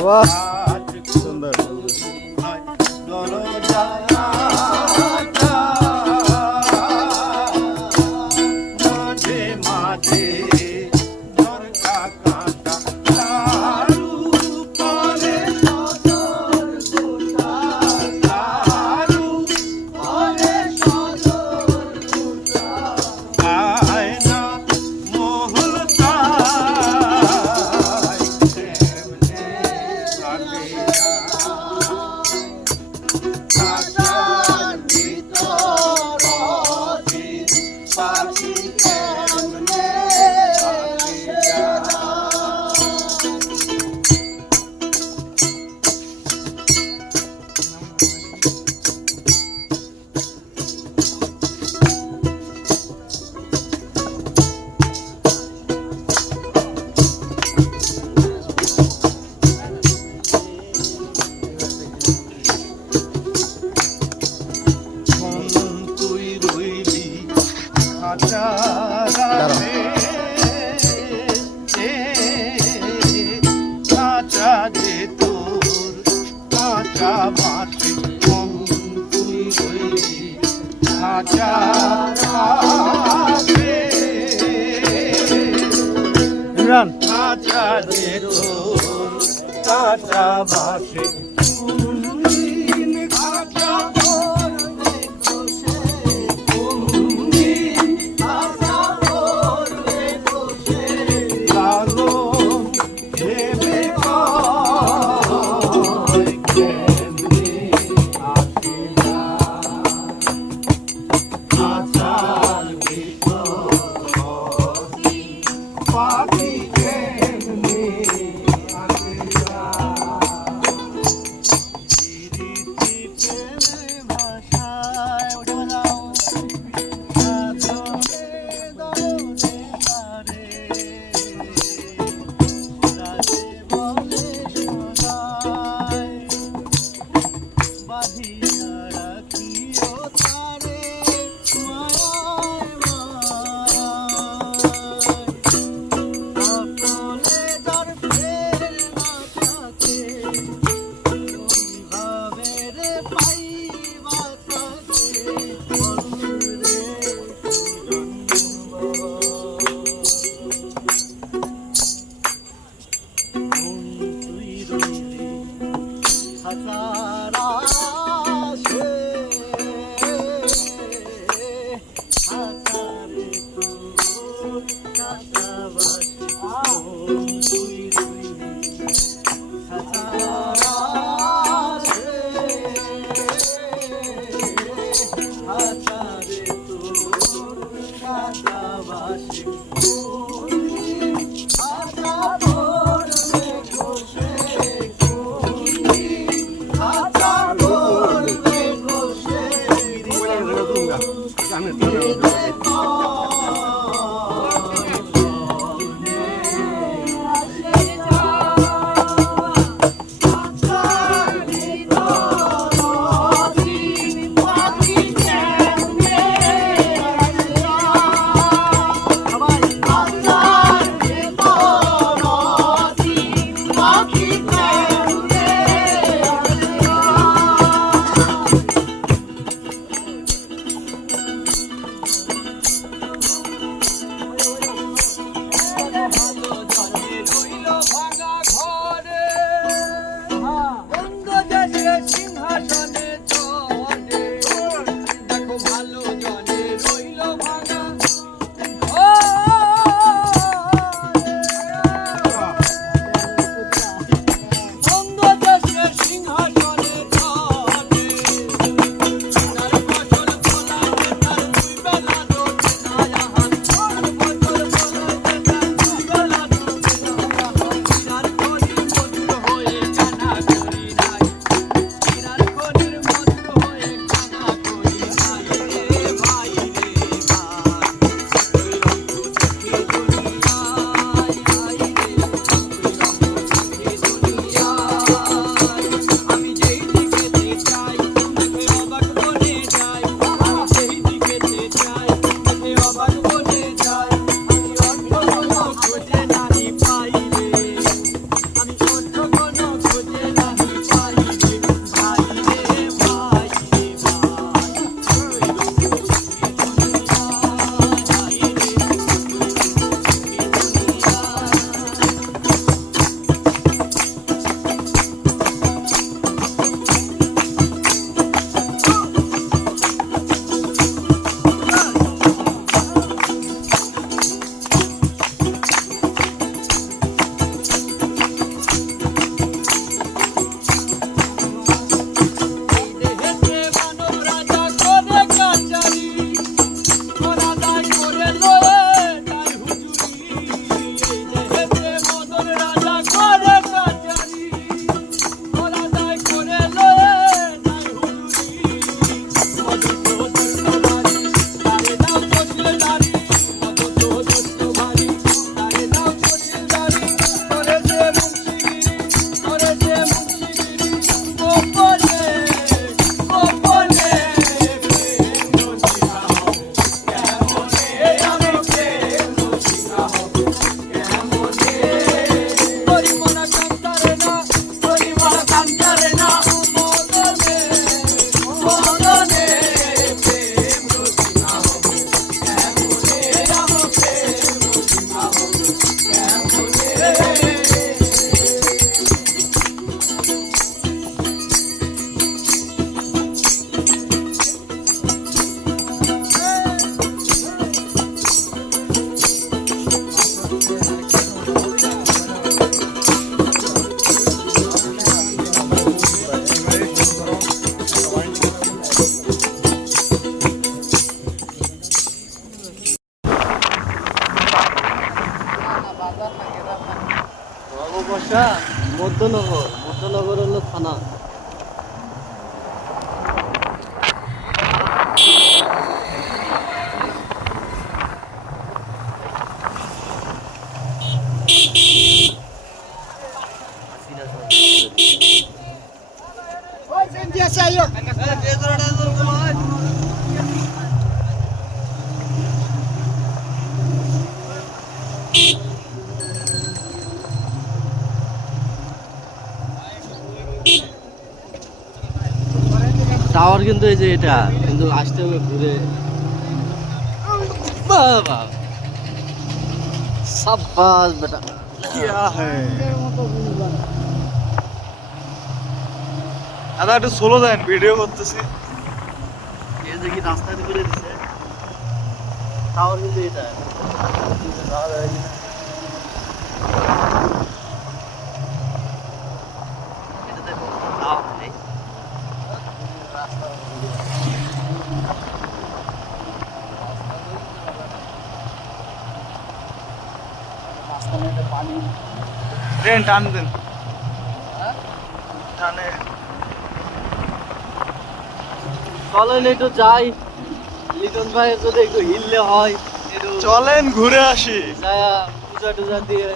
বাহ সুন্দর Allah বসা মধ্যনগর, মধ্যনগর হলো থানা। টাওয়ার কিন্তু এই যে এটা কিন্তু আসতে হবে ঘুরে। বাবা সাব্বাস বেটা क्या है দাদা একটু সোলো দেন, ভিডিও করতেছি। এই যে কি রাস্তা করে দিছে টাওয়ার কিন্তু এটা এটাতে টাওয়ার নেই। দেন টান দেন, টানে। চলেন একটু যাই, লিটন ভাই যদি একটু হিললে হয় একটু চলেন ঘুরে আসি। যায়া পূজা টুজা দিয়ে।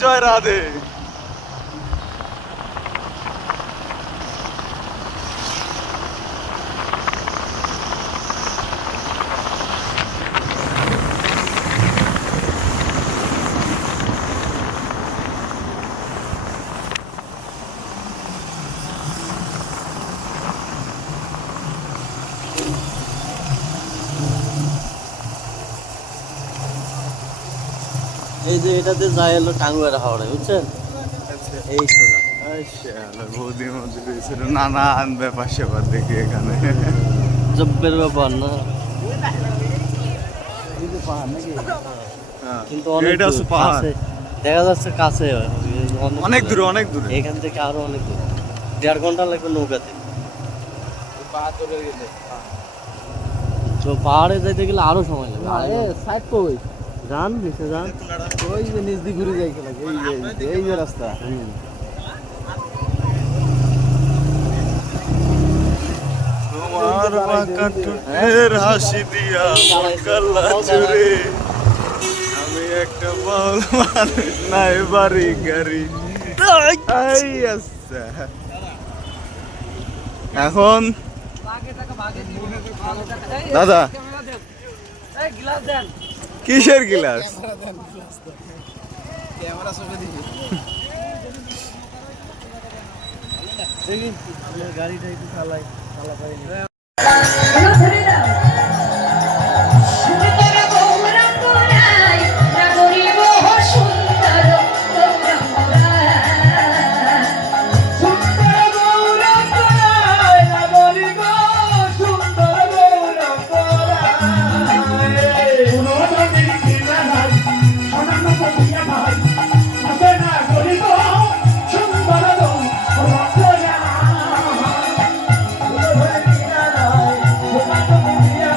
জয় রাধে। এই যে এটাতে যায় হলো টাঙ্গুয়ার হাওড়ে, বুঝছেন? এই সোজা বৌদির মধ্যে রয়েছিল নানান ব্যাপার স্যাপার দেখি এখানে। জব্বের ব্যাপার না, হ্যাঁ, কিন্তু অনেক এটা হচ্ছে দূর, পাহাড়। কাছে দেখা যাচ্ছে, কাছে অনেক দূরে, অনেক দূরে। এখান থেকে আরো অনেক দূর, 1.5 ঘন্টা লাগবে নৌকাতে। তো পাহাড়ে যাইতে গেলে আরো সময় লাগবে। সাইড কই যান, নিচে যান, ওই যে নিচ দিয়ে ঘুরে যাইতে লাগে, এই যে রাস্তা। তোমার বাঁকা ঠোঁটের হাসি দিয়া মন কাল্লা চুরে, আমি একটা বাউল মানুষ নাই বাড়ি গাড়ি। এই আচ্ছা, এখন দাদা কিসের গিলাস? গাড়িটা একটু চালাই পাইনি। Yeah.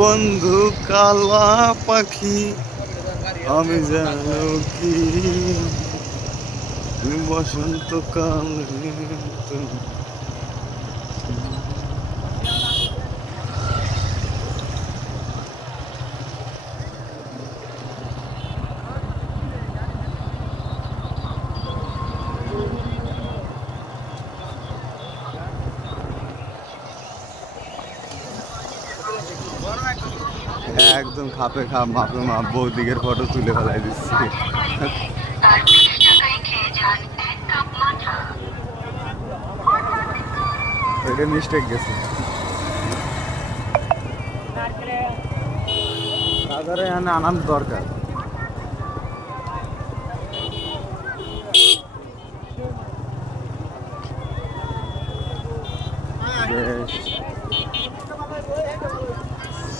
বন্ধু কালা পাখি আমি জানো কি বসন্তকাল একদম খাপে খাপ মাপে মাপ বৌদিকের ফটো তুলে ফেলাই দিচ্ছি এটা মিস্টেক গেছে তাদের এখানে আনন্দ দরকার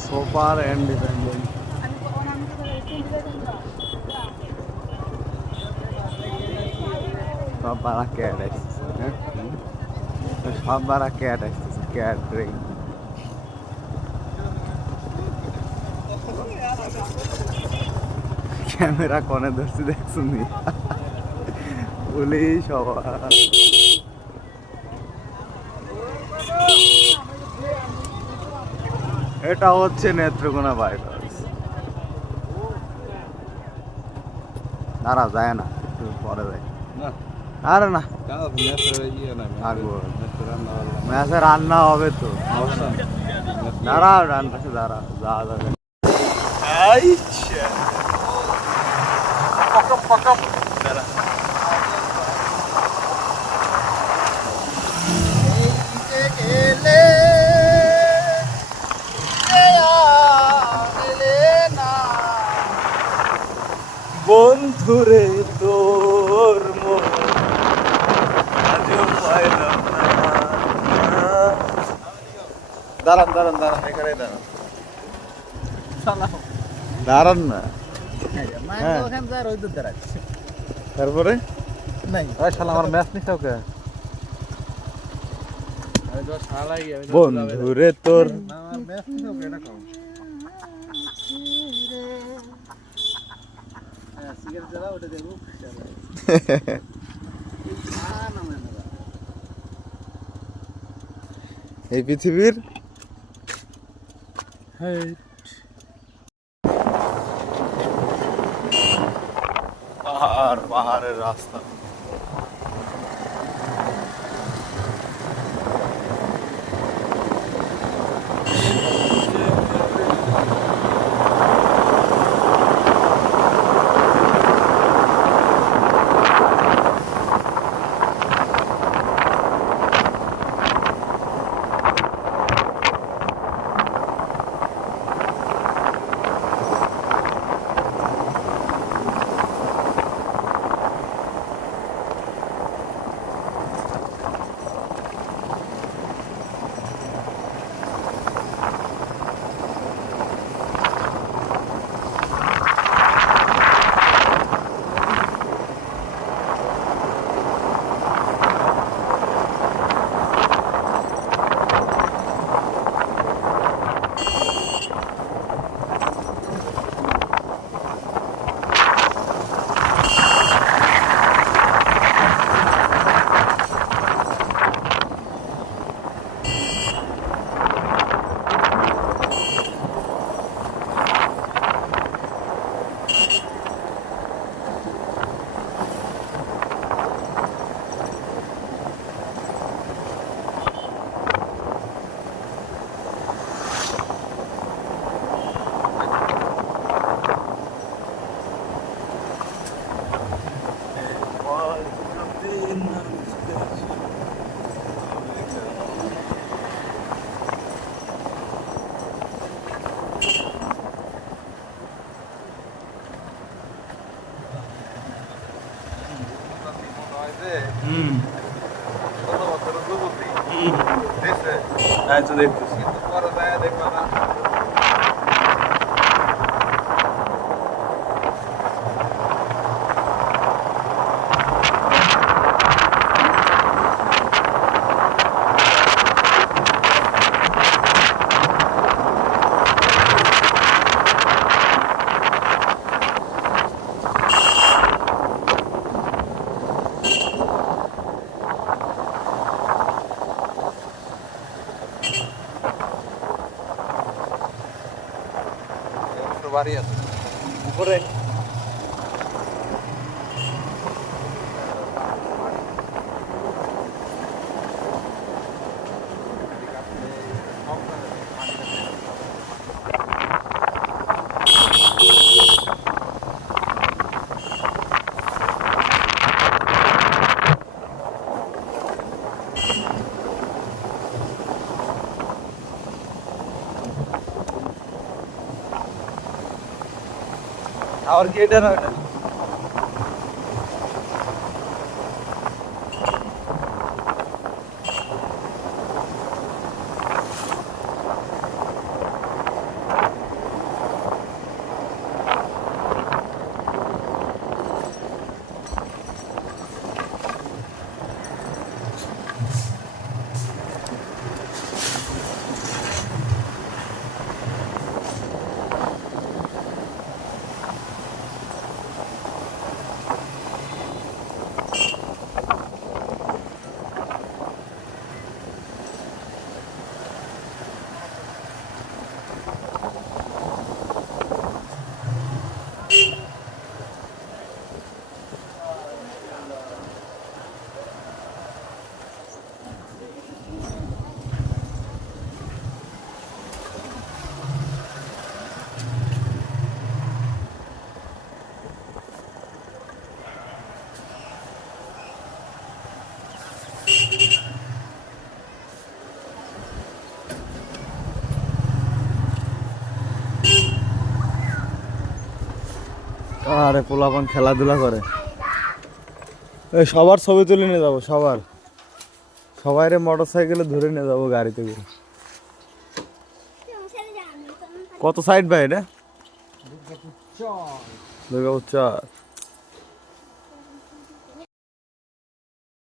সোপার এন্ড ডিপেন্ডেন্ট সব বাড়া ক্যাট আসতেছে হ্যাঁ সব বাড়া ক্যাট আসতেছে ক্যাট ট্রেন ক্যামেরা কনে ধরছি দেখছুন পুলিশ সবাই এটা হচ্ছে নেত্রকোনা বাইপাস দাঁড়া যায় না একটু পরে যায় আরে না ম্যাচে রান্না হবে তো দাঁড়াও রান্না দাঁড়াও যাওয়া যাবে বন্ধুরে তোর মন আজও পাইলাম না দাঁড়ান দাঁড়ান দাঁড়ান এখানে দাঁড়ান দাঁড়ান না তারপরে আমার ম্যাচ নিচ্ছে ওকে বন্ধুরে তোর এই পৃথিবীর পাহাড় পাহাড়ের রাস্তা আচ্ছা দেখতেছি বাড়ি আছে উপরে। और गेट है ना আরে পোলাপান খেলাধুলা করে। এই সবার ছবি তুলে নিয়ে যাবো, সবাইরে মোটর সাইকেলে ধরে নিয়ে যাবো গাড়িতে করে। কত সাইড ভাই এটা? দুর্গাপুর 4।